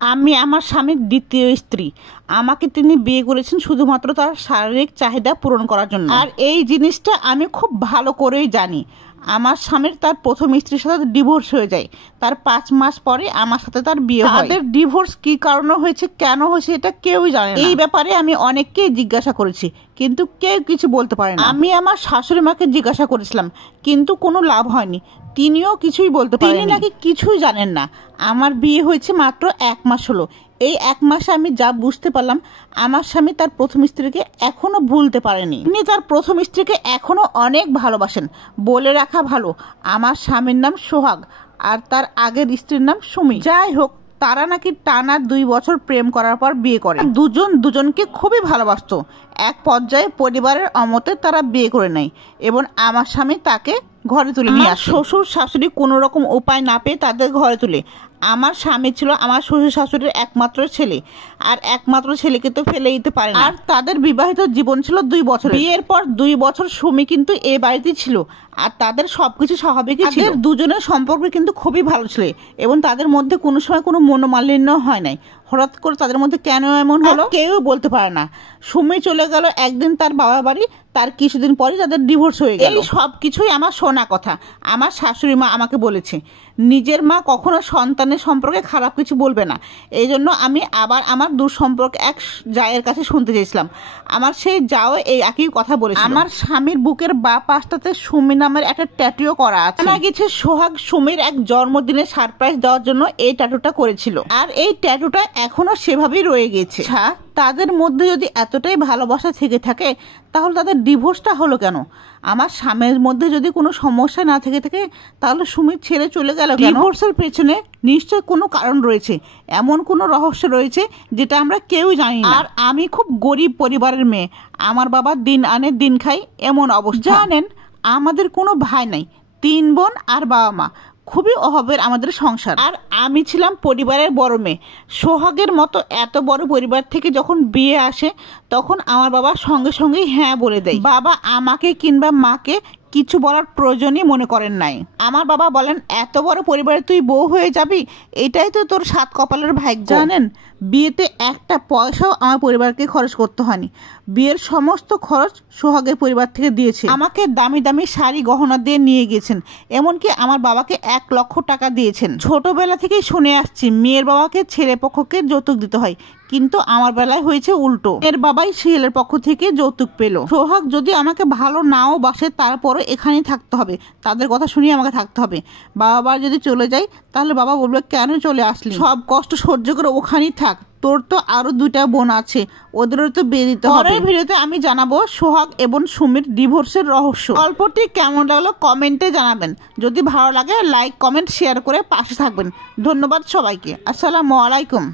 আমি আমার স্বামীর দ্বিতীয় স্ত্রী। আমাকে তিনি বিয়ে করেছেন শুধুমাত্র তার শারীরিক চাহিদা পূরণ করার জন্য। আর এই জিনিসটা আমি খুব ভালো করেই জানি। আমার স্বামীর তার প্রথম স্ত্রীর সাথে ডিভোর্স হয়ে যায়, তার 5 মাস পরে আমার সাথে তার বিয়ে হয়। তাদের ডিভোর্স কি কারণে হয়েছে, কেন হয়েছে, এটা কেউই জানে না। এই ব্যাপারে আমি অনেককেই জিজ্ঞাসা করেছি, কিন্তু কেউ কিছু বলতে পারে না। আমি আমার শাশুড়ি মাকে জিজ্ঞাসা করেছিলাম, কিন্তু কোনো লাভ হয়নি। তিনিও কিছুই বলতে পারেন। তিনি নাকি কিছুই জানেন না। আমার বিয়ে হয়েছে মাত্র 1 মাস হলো। এই 1 মাসে আমি যা বুঝতে পারলাম, আমার স্বামী তার প্রথম স্ত্রীকে এখনো ভুলতে পারেনি। তিনি তার প্রথম স্ত্রীকে এখনো অনেক ভালোবাসেন। বলে রাখা ভালো, আমার স্বামীর নাম সোহাগ আর তার আগের স্ত্রীর নাম সুমি। যাই হোক, তারা নাকি টানা 2 বছর প্রেম করার পর বিয়ে করে। দুজন দুজনকে খুবই ভালোবাসতো। এক পর্যায়ে পরিবারের অমতে তারা বিয়ে করে নেয় এবং আমার স্বামী তাকে ঘরে তুলে নিয়ে আসে। শ্বশুর শাশুড়ি কোনো রকম উপায় না পেয়ে তাদের ঘরে তুলে। আমার স্বামী ছিল আমার শ্বশুর শাশুড়ির একমাত্র ছেলে, আর একমাত্র ছেলেকে তো ফেলে দিতে পারে না। আর তাদের বিবাহিত জীবন ছিল 2 বছর। বিয়ের পর 2 বছর সুমি কিন্তু এই বাড়িতেই ছিল, আর তাদের সবকিছু স্বাভাবিকই ছিল। দুজনের সম্পর্ক কিন্তু খুবই ভালো ছিল এবং তাদের মধ্যে কোনো সময় কোনো মনোমালিন্য হয় নাই। হঠাৎ করে তাদের মধ্যে কেন এমন হলো কেউ বলতে পারে না। সুমি চলে গেল একদিন তার বাবার বাড়ি, তার কিছুদিন পরে তাদের ডিভোর্স হয়ে গেল। এই সব কিছুই আমার শোনা কথা। আমার শাশুড়ি মা আমাকে বলেছে, নিজের মা কখনো সন্তানের সম্পর্কে খারাপ কিছু বলবে না। এই জন্য আমি আবার আমার দুঃসম্পর্ক এক জায়ের কাছে শুনতে চেয়েছিলাম। আমার সেই যাও এই একই কথা বলেছে। আমার স্বামীর বুকের বা পাশটাতে সুমি নামের একটা ট্যাটুও করা আছে। জানা গেছে সোহাগ সুমির এক জন্মদিনে সারপ্রাইজ দেওয়ার জন্য এই ট্যাটুটা করেছিল, আর এই ট্যাটুটা এখনো সেভাবেই রয়ে গেছে। তাদের মধ্যে যদি এতটাই ভালোবাসা থেকে থাকে, তাহলে তাদের ডিভোর্সটা হলো কেন? আমার স্বামীর মধ্যে যদি কোনো সমস্যা না থেকে থাকে, তাহলে সুমির ছেড়ে চলে গেল কেন? ডিভোর্সের পেছনে নিশ্চয় কোনো কারণ রয়েছে, এমন কোনো রহস্য রয়েছে যেটা আমরা কেউই জানি না। আর আমি খুব গরিব পরিবারের মেয়ে, আমার বাবা দিন আনে দিন খাই এমন অবস্থা। জানেন, আমাদের কোনো ভাই নাই, 3 বোন আর বাবা মা। খুবই অভাবের আমাদের সংসার। আর আমি ছিলাম পরিবারের বড় মেয়ে। সোহাগের মতো এত বড় পরিবার থেকে যখন বিয়ে আসে, তখন আমার বাবা সঙ্গে সঙ্গেই হ্যাঁ বলে দেয়। বাবা আমাকে কিংবা মাকে কিছু বলার প্রয়োজনই মনে করেন নাই। আমার বাবা বলেন, এত বড় পরিবারে তুই বউ হয়ে যাবি, এটাই তো তোর 7 কপালের ভাগ্য। জানেন, বিয়েতে একটা পয়সাও আমার পরিবারকে খরচ করতে হয়নি। বিয়ের সমস্ত খরচ সোহাগের পরিবার থেকে দিয়েছে। আমাকে দামি দামি শাড়ি গহনা দিয়ে নিয়ে গেছেন, এমনকি আমার বাবাকে 1 লক্ষ টাকা দিয়েছেন। ছোটবেলা থেকেই শুনে আসছি মেয়ের বাবাকে ছেলে পক্ষকে যৌতুক দিতে হয়, কিন্তু আমার বেলায় হয়েছে উল্টো। এর বাবাই ছেলের পক্ষ থেকে যৌতুক পেল। সোহাগ যদি আমাকে ভালো নাও বাসে, তারপরে এখানেই থাকতে হবে, তাদের কথা শুনিয়ে আমাকে থাকতে হবে। বাবা যদি চলে যায়, তাহলে বাবা বলবে, কেন চলে আসলি? সব কষ্ট সহ্য করে ওখানেই থাক, তোর তো আরো 2টা বোন আছে, ওদেরও তো বিয়ে দিতে হবে। পরের ভিডিওতে আমি জানাবো সোহাগ এবং সুমির ডিভোর্সের রহস্য। গল্পটি কেমন লাগলো কমেন্টে জানাবেন। যদি ভালো লাগে লাইক কমেন্ট শেয়ার করে পাশে থাকবেন। ধন্যবাদ সবাইকে। আসসালামু আলাইকুম।